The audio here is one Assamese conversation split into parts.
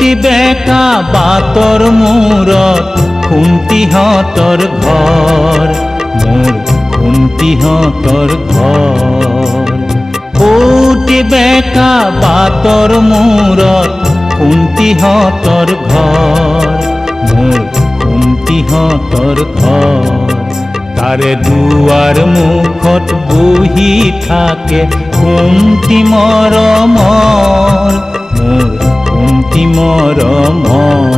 ফুটি বেকা বাটৰ মূৰত খুন্তিহঁতৰ ঘৰ, মোৰ খুন্তিহঁতৰ ঘৰ। ফুটি বেকা বাটৰ মূৰত খুন্তিহঁতৰ ঘৰ, মোৰ খুন্তিহঁতৰ ঘৰ। তাৰে দুৱাৰ মুখত বহি থাকে খুন্তি মৰমৰ, মোৰ খুন্তি মৰমৰ।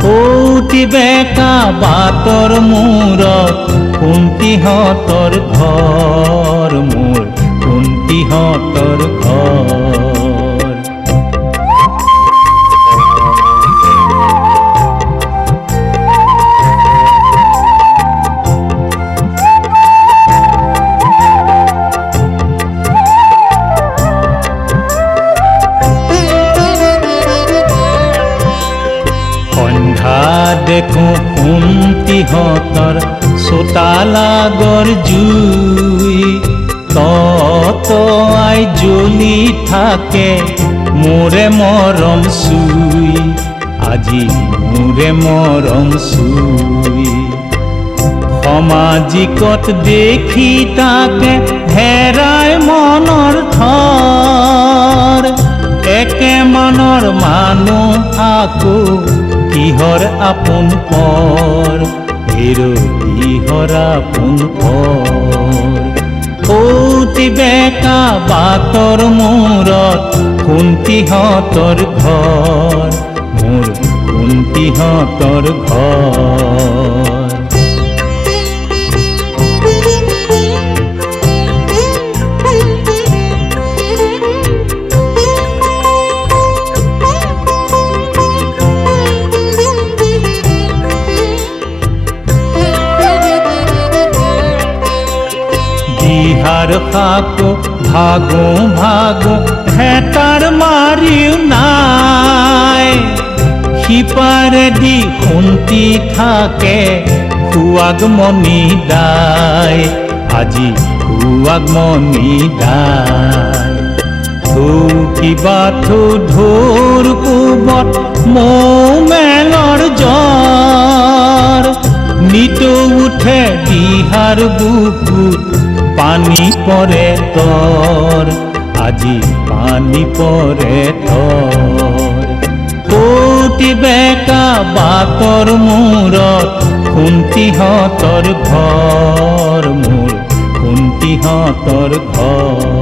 ফুটি বেকা বাটৰ মূৰত খুন্তিহঁতৰ ঘৰ, মোৰ খুন্তিহঁতৰ ঘৰ। দেখো খুন্তিহঁতৰ চোতালাগৰ জুই, ততোৱাই জ্বলি থাকে মোৰে মৰম চুই, আজি মোৰে মৰম চুই। সমাজিকত দেখি তাকে হেৰাই মনৰ থৰ, একে মনৰ মানুহ আকৌ কিহৰ আপোন পৰ, হেৰ কিহৰ আপোন পৰ। ফুটি বেকা বাটৰ মূৰত খুন্তিহঁতৰ ঘৰ, মোৰ খুন্তিহঁতৰ ঘৰ। দিহাৰ খাকো ভাগো ভাগো হেতাৰ মাৰিও নাই, সিপাৰেদি খুন্তি থাকে সুৱাগমণি দাই, আজি সুৱাগমণি দাই। কিবা ঢোৰ কোবত মৌ মেলৰ জ্বৰ, নিতৌ উঠে দিহাৰ বুকুত পানী পৰে তৰ, আজি পানী পৰে তৰ। ফুটি বেকা বাটৰ মূৰত খুন্তিহঁতৰ ঘৰ, মোৰ খুন্তিহঁতৰ ঘৰ।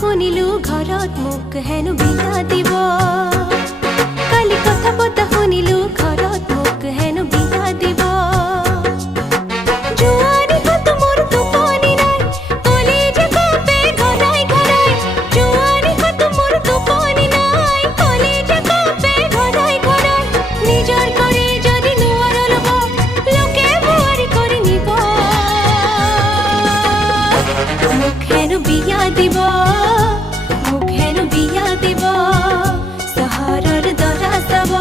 শুনিলো ঘৰত মোক হেনো বিয়া দিব, কালি কথা পতা শুনিলো ঘৰত মোক হেনো বিয়া দিব। জোৱানী হাত মোৰ টোপনি নাই, কলিজা কাঁপে ঘনাই ঘনাই। জোৱানী হাত মোৰ টোপনি নাই, কলিজা কাঁপে ঘনাই ঘনাই। নিজৰ কৰি যদি নোৱাৰ ল'ব, লোকে বোৱাৰী কৰি নিব। মোক হেনো বিয়া দিব, মোক হেনো বিয়া দিব, চহৰৰ দৰা চাব।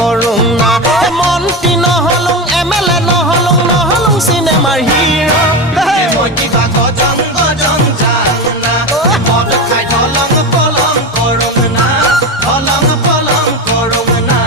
কৰোঁ না মন্ত্ৰী নহ'লো MLA নহ'লো চিনেমাৰ হিৰো মই কিবা গজন গজন জানা মদ খাই ঢলং পলং কৰোঁ না ঢলং পলং কৰোঁ না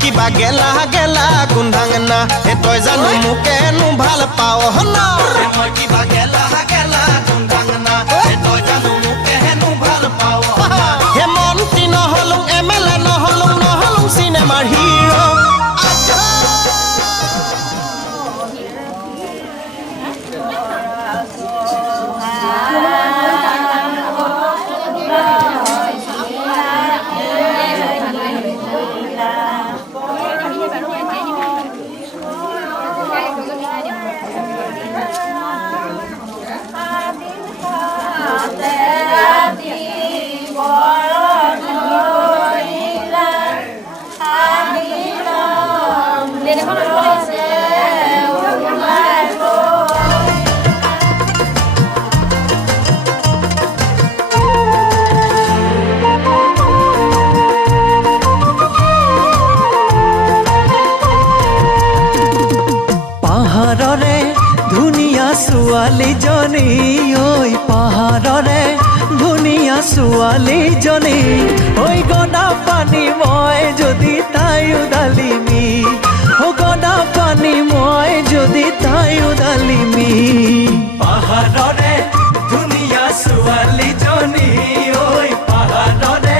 কিবা গেলা গেলা গুন্ধাং না তই জানো মোকেনো ভাল পাও না মই কিবা গেলা গেলা গুন্ধাং না তই জানো মোকেনো ভাল পাও হে মন্ত্ৰী নহ'লো MLA নহ'লো চিনেমাৰ হিৰো পাহাৰৰে ধুনীয়া ছোৱালীজনী ঐ পাহাৰৰে ধুনীয়া ছোৱালীজনী ঐ গদা পানী মই যদি তাই উদালিমি গদা পানী মই যদি তাই উদালিমি পাহাৰৰে ধুনীয়া ছোৱালীজনী ঐ পাহাৰৰে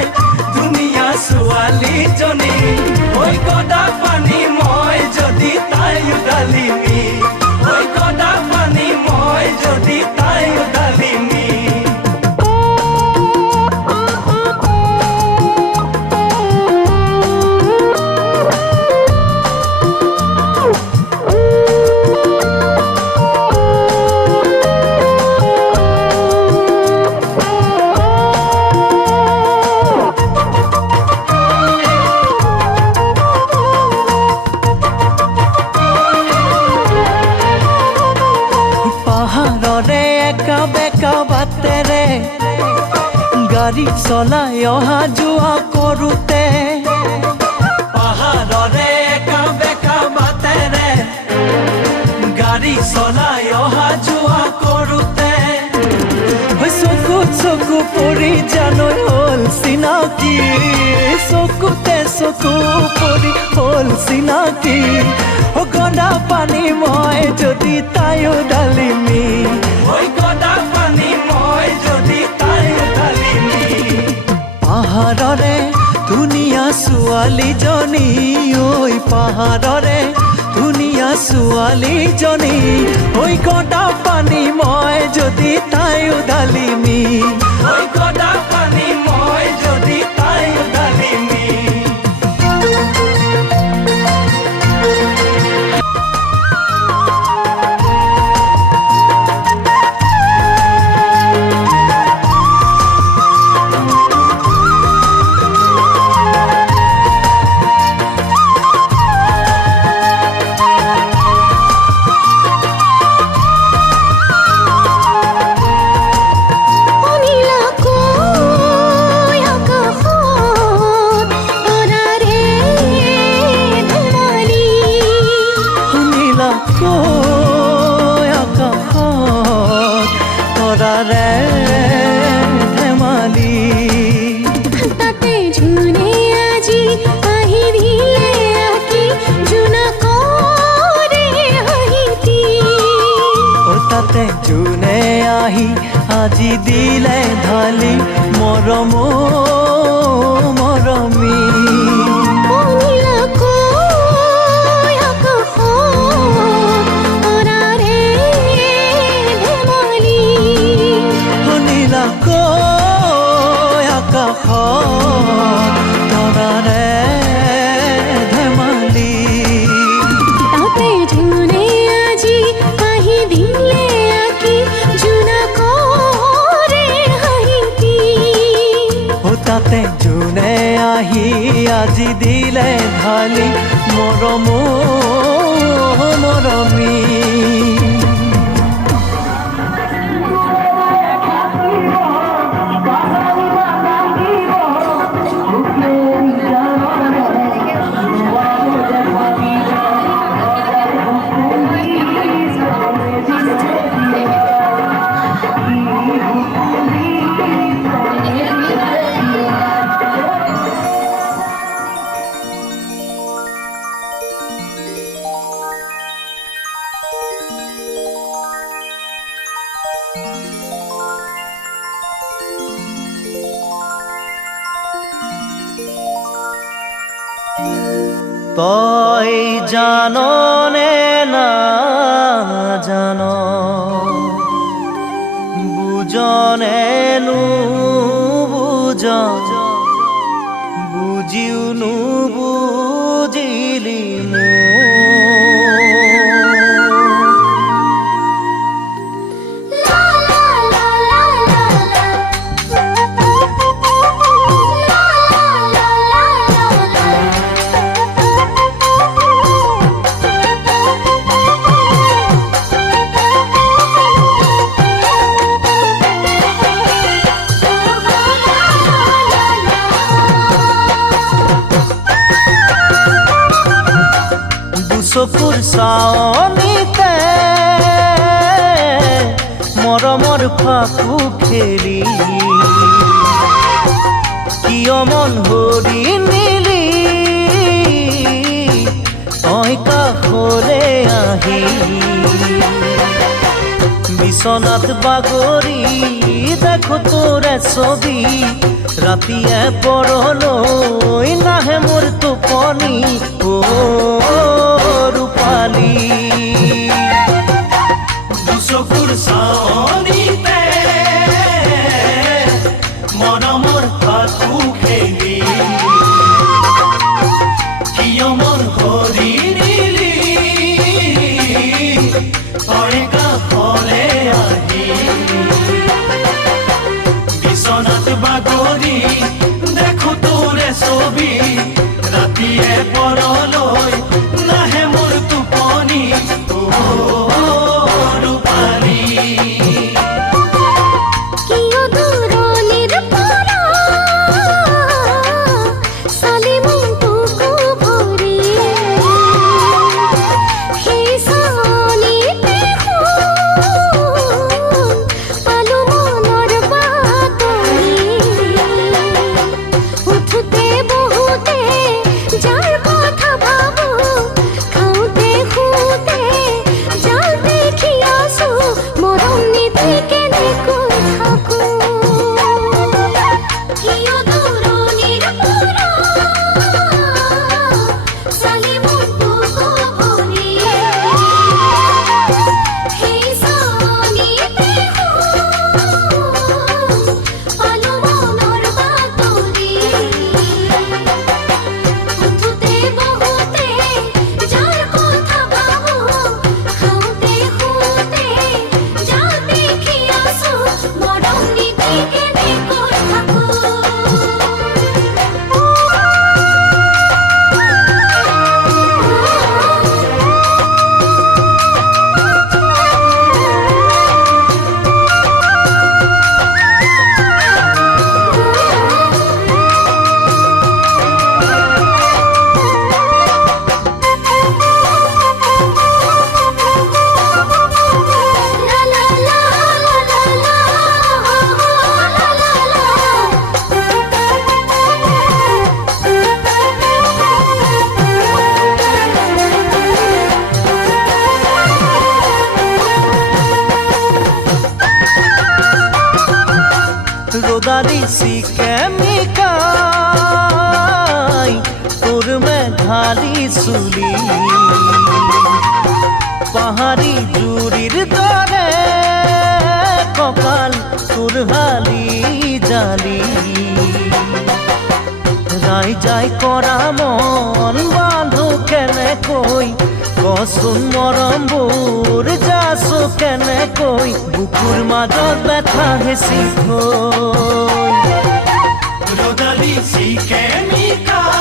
ধুনীয়া ছোৱালীজনী ঐ গদা পানী মই যদি তাই উদালিমি ঐ গদা পানী মই যদি তাই উদালিমি গাড়ী চলাই অহা যোৱা কৰোঁতে পাহাৰৰে একা বেকা বাটেৰে গাড়ী চলাই অহা যোৱা কৰোঁতে চকুত চকু পৰি জানৈ হ'ল চিনাকি চকুতে চকু পৰি হ'ল চিনাকি গদা পানী মই যদি তাই উদালিমি গদা পানী মই যদি তাই উদালিমি পাহাৰৰে ধুনীয়া ছোৱালীজনী ঐ পাহাৰৰে ধুনীয়া ছোৱালীজনী ঐ গদা পানী মই যদি তাই উদালিমি গদা পানী মই যদি তাই উদালিমি আজি দিলে ঢালি মৰম মৰমী ঢালি মৰম মৰমী তই জাননে না জান বুজনে নুবুজ বুজিও নুবুজিলি চকুৰ চাৱনিতে মৰমৰ ফাকু খেলি কিয় মন হৰি নিলি তই কাষলে আহি বিছনাত বাগৰি দেখো তোৰে ছবি ৰাতিয়ে পৰলৈ নাহে মোৰ টোপনি ৰূপালী দুচকুৰ চাৱনিতে মৰমৰ ফাকু খেলি কিয় মন হৰি নিলি তই কাষলে আহি বিছনাত বাগৰি দেখো তোৰে ছবি ৰাতিয়ে পৰলৈ নাহে মোৰ টোপনি ৰূপালী কিয় দূৰণিৰ পৰা চালি মনটোকো ভৰি সেই চাৱনিতে পালো মনৰ বাতৰি উঠোতে বহুতে যাৰ কথা ভাবো খাওঁতে শুওঁতে যাৰ দেখি আছো মৰম নীতি কেনেকৈ থাকো কিয় দূৰণিৰ পৰা চালি মনটোকো ভৰি সেই চাৱনিতে পালো মনৰ বাতৰি উঠোতে বহুতে যাৰ কথা ভাবো খাওঁতে শুওঁতে যাৰ দেখি আছো মৰম নীতি কেনেকৈ থাকো রোদালি সিকে মিকাই তোর মেঘালি চুলি পাহাড়ি জুরির দরে কপাল তোর হালি জালি রাই যাই করা মন বাঁধো কেনেকৈ কচোন মৰমবোৰ যাচো কেনেকৈ বুকুৰ মাজত ব্যথা হেঁচি থৈ ৰ'দালি চিকে মিকাই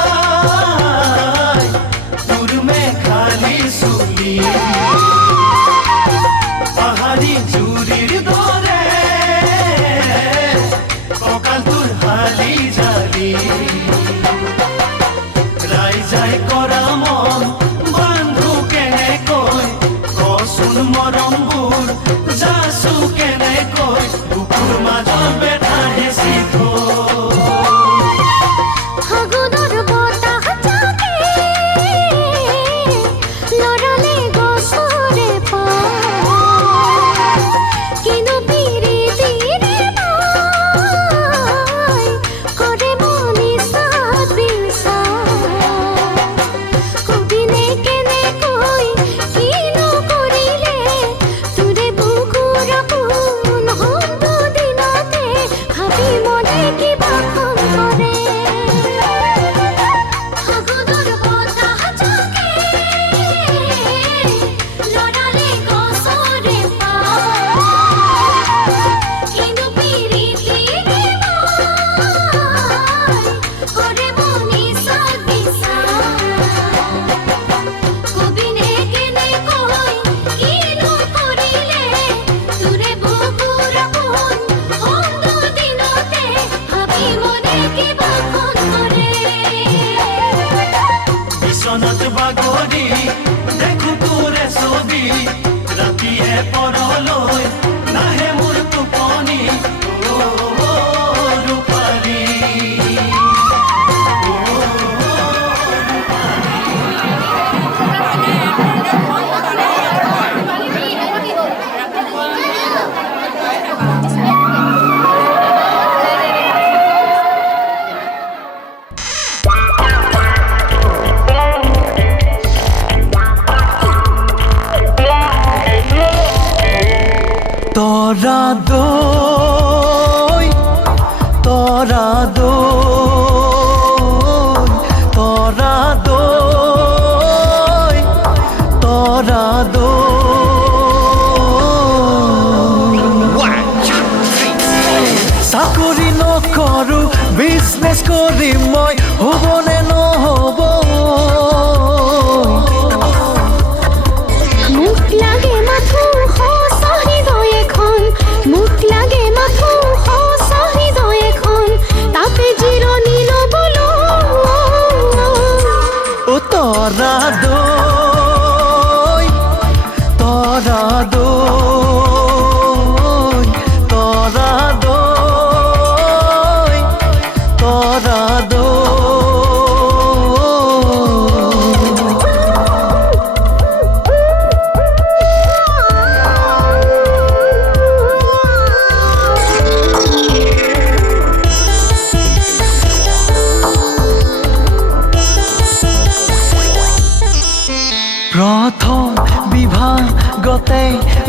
বাগৰি দেখো তোৰে ছবি ৰাতিয়ে পৰলৈ নাহে মোৰ টোপনি ৰূপালী Tora doi, tora doi, tora doi, tora doi. 1, 2, 3, 4. Sakuri no koru, business kori moi, hobone no hobo. মুখ লাগে মাথো হসাহি দয় এখন মুখ লাগে মাথো হসাহি দয় এখন তাতে জিরনি লবলো O tora doi, tora doi, tora doi, tora doi. প্রথম বিভাগতে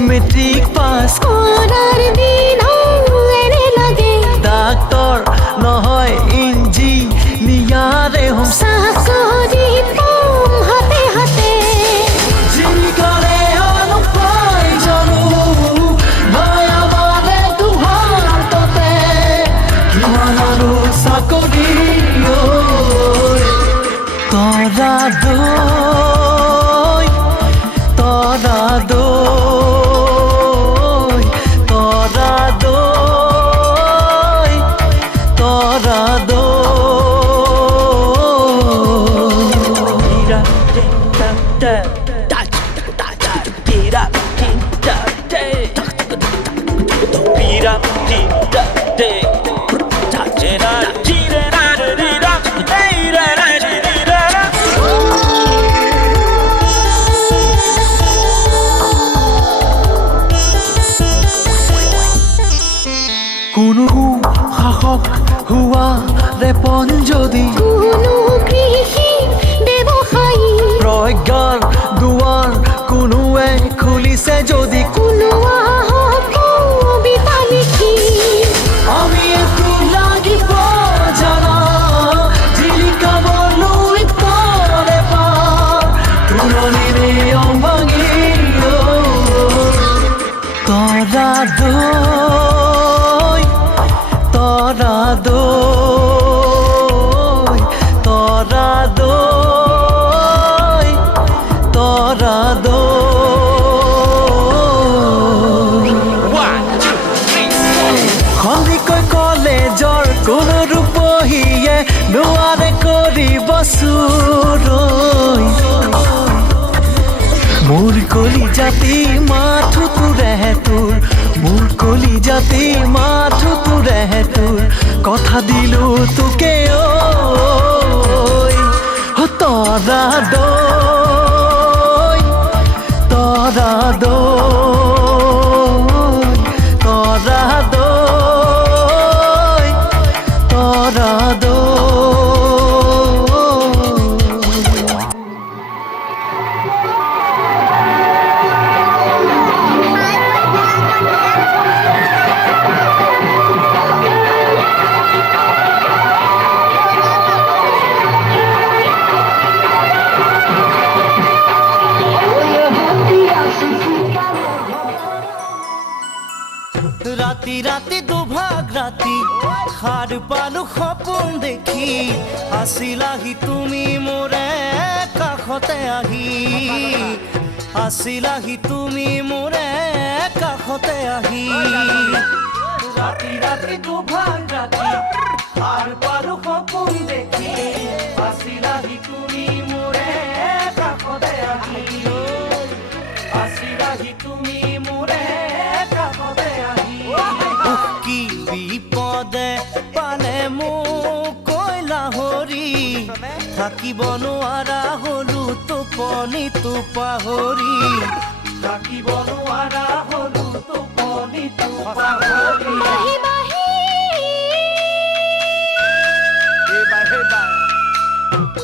মেট্ৰিক পাছ কৰাৰ দিন এনে লাগে ডাক্তৰ নহয় ইঞ্জিনিয়াৰে হম চাকৰি পাম হাতে হাতে জীৱিকাৰে অনুপাই জানো মই আমাৰে তোমাৰ হাততে কিমান আৰু চাকৰি তৰা দৈ তৰা দৈ তৰা দৈ তৰা কোনো শাসক হোৱা ৰেপন যদি কোনো কৃষি ব্যৱসায়ী প্ৰজ্ঞাৰ দুৱাৰ কোনোৱে খুলিছে যদি কোনো আহক কবিতা লিখি আমি একটু লাগিব জানা জিলিকাবলৈ পৰে পাৰ তুলনিৰে অম্বাঙী তৰা দৈ তৰা দৈ তৰা দৈ তৰা দৈ সন্ধিকৈ কলেজৰ কোনো ৰূপহীয়ে নোৱাৰে কৰিব চুৰৈ মোৰ কলি জাতি মাথো তোৰেহে তোৰ মোৰ কলি জাতি মাথো তোৰেহে তোৰ কথা দিলো তোকে ঐ তৰা দৈ তৰা দৈ তৰা দৈ তৰা দৈ ৰাতি ৰাতি দুভাগ ৰাতি সাৰ পালো সপোন দেখি আছিলাহি তুমি মোৰে কাষতে আহি আছিলাহি তুমি মোৰে কাষতে আহি ৰাতি ৰাতি দুভাগ ৰাতি সাৰ পালো সপোন দেখি আছিলাহি তুমি মোৰে থাকিব নোৱাৰা হলো টোপনিটো পাহৰি থাকিব নোৱাৰা হলো টোপনিটো পাহৰি বাহি বাহি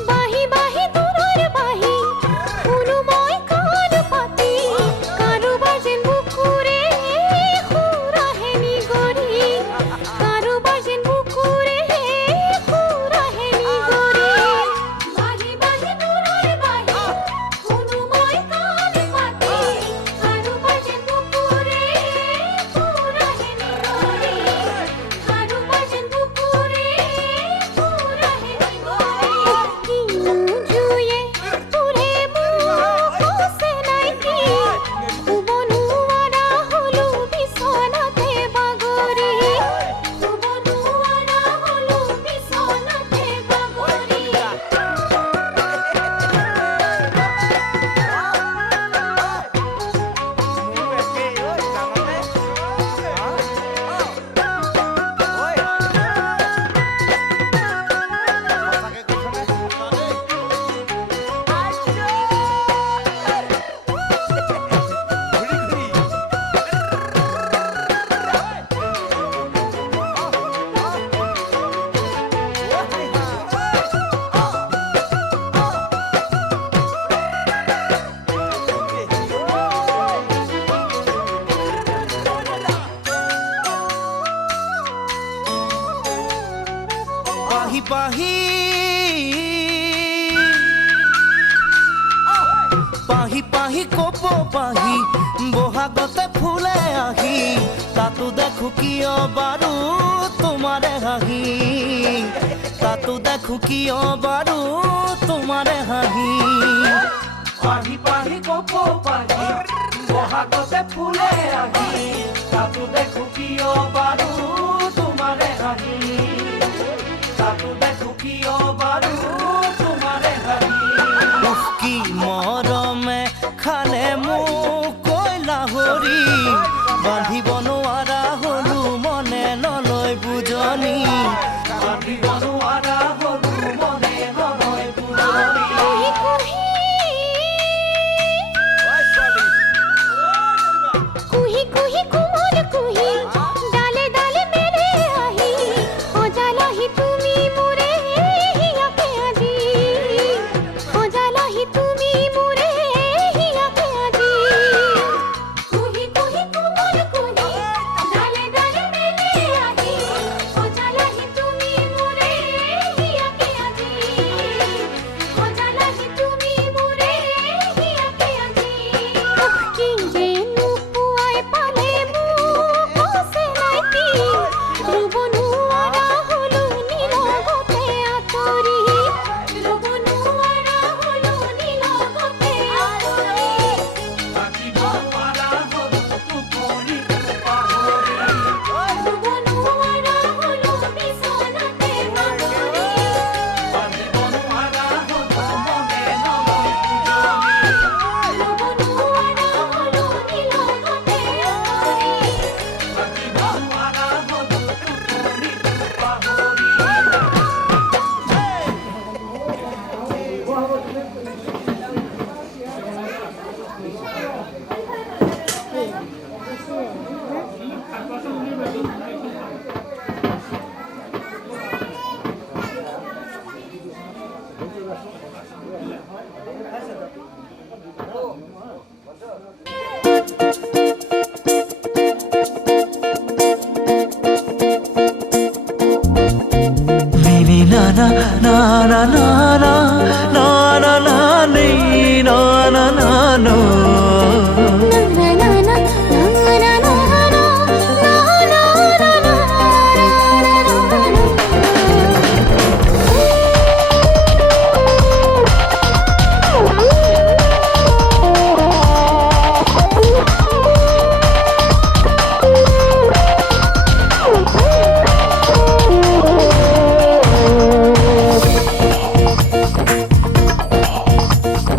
বাহি বাহি দূৰৰ বাহি শুনো মই কাণ পাতি কাৰোবাৰ যেন বুকুৰে সুৰাহে নিগৰি কাৰোবাৰ যেন বুকুৰে সুৰাহে নিগৰি বাহি বাহি দূৰৰ বাহি শুনো মই কাণ পাতি কাৰোবাৰ যেন বুকুৰে সুৰাহে নিগৰি কাৰোবাৰ যেন বুকুৰে সুৰাহে নিগৰি কিনো জুয়ে পুৰে মোক কছে নাইকি শুব নোৱাৰা হলো বিছনাতে বাগৰি শুব নোৱাৰা হলো বিছনাতে বাগৰি পাহি পাহি পাহি পাহি কপ পাহি বহাগতে ফুলে আহি তাতো দেখো কিয় বাৰু তোমাৰে হাঁহি তাতো দেখো কিয় বাৰু তোমাৰে হাঁহি পাহি পাহি কপ পাহি বহাগতে ফুলে আহি তাতো দেখো কিয় বাৰু তোমাৰে হাঁহি তাতো দেখো কিয় বাৰু তোমাৰে হাঁহি কি মৰমে খালে মোক কয়লা হৰি বান্ধিব নোৱাৰা হলো মনে নলয় বুজনি বান্ধিব নোৱাৰা হলো মনে নলয় বুজনি কুহি কুহি কুহি কুমল কুহি ডালে ডালে মেলে আহি সজালাহি তুমি মোৰে হিয়াকে আজি সজালাহি তুমি মোৰে হিয়াকে আজি কুহি কুহি কুমল কুহি ডালে ডালে মেলে আহি সজালাহি তুমি মোৰে হিয়াকে আজি সজালাহি তুমি মোৰে হিয়াকে আজি কি যে নোপোৱাই পালে মোক কছে নাইকি ৰুব নোৱাৰা হলো নিলগতে আঁতৰি ৰুব নোৱাৰা হলো নিলগতে আঁতৰি থাকিব নোৱাৰা হলো টোপনিটো পাহৰি ৰুব নোৱাৰা হলো বিছনাতে বাগৰি বান্ধিব নোৱাৰা হলো মনে নলয় বুজনি ৰুব নোৱাৰা হলো নিলগতে আঁতৰি থাকিব নোৱাৰা হলো টোপনিটো পাহৰি Nini na na na na na na na na na ni na na na no na na na na na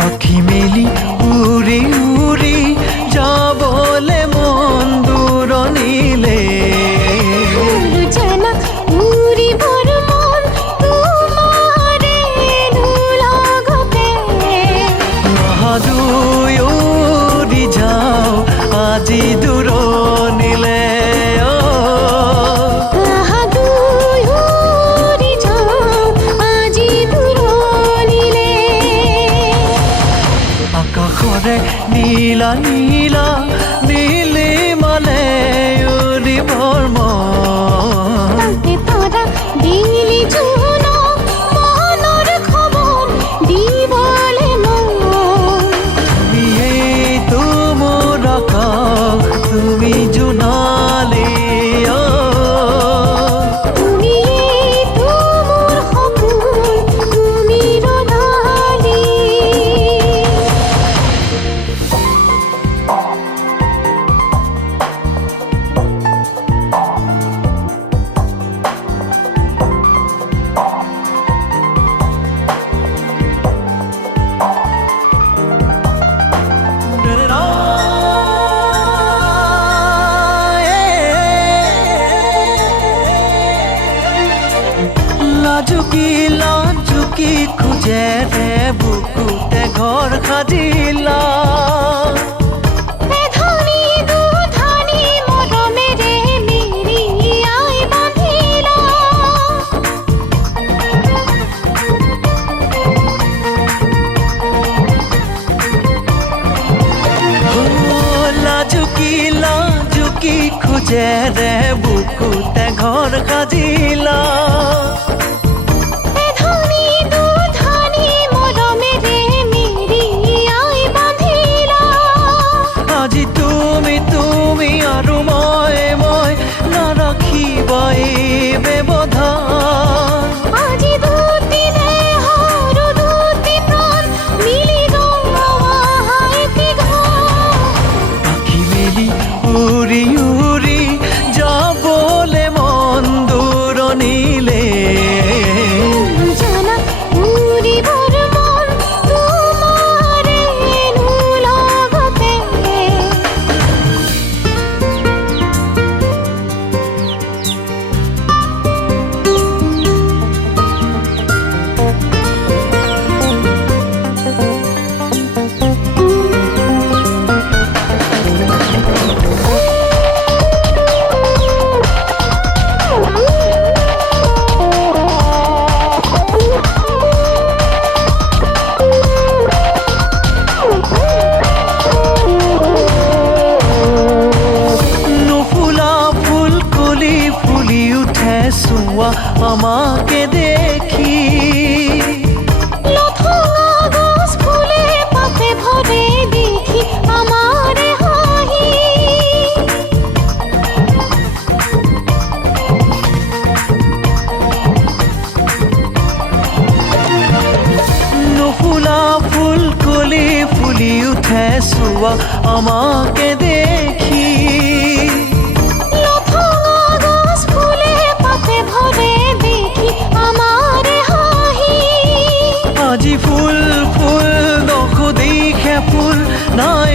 আখি মেলি উৰি উৰি যাবলে মন দূৰণিলে জানা উড়ি ভৰ মন তোমাৰে ধুলা কৰে নীলা নীলা নীলিমালে উৰিবৰ মন তাতে তৰা দিলি জোনক মনৰ খবৰ দিবলে মন তুমিয়েইতো মোৰ আকাশ তুমি জোনালী তুমিয়েইতো মোৰ সপোন তুমি ৰ'দালি লাজুকি খোজেৰে বুকুতে ঘৰ সাজিলা এধনী দুধনী মৰমেৰে মেৰিয়াই বান্ধিলা লাজুকি খোজেৰে বুকুতে ঘৰ সাজিলা এধনী দুধনী মৰমেৰে মেৰিয়াই বান্ধিলা আজি তুমি আৰু মই নাৰাখিবা এই ব্যৱধান আজি দুটি দেহ আৰু দুটি প্ৰাণ মিলি গৱা এটি ঘৰ আঁকি মেলি উৰি উৰি যাবলে মন দূৰণিলে জানা উৰিবৰ মন তোমাৰে লগতে নুফুলা ফুল কলি ফুলি উঠে চোৱা আমাকে দেখি লথঙা গছ ফুলে পাতে ভৰে দেখি আমাৰে হাঁহি নুফুলা ফুল কলি ফুলি উঠে চোৱা আমাকে দেখি লথঙা গছ ফুলে পাতে ভৰে দেখি আমাৰে হাঁহি আজি ফুল ফুল নসুধিখে ফুল নাই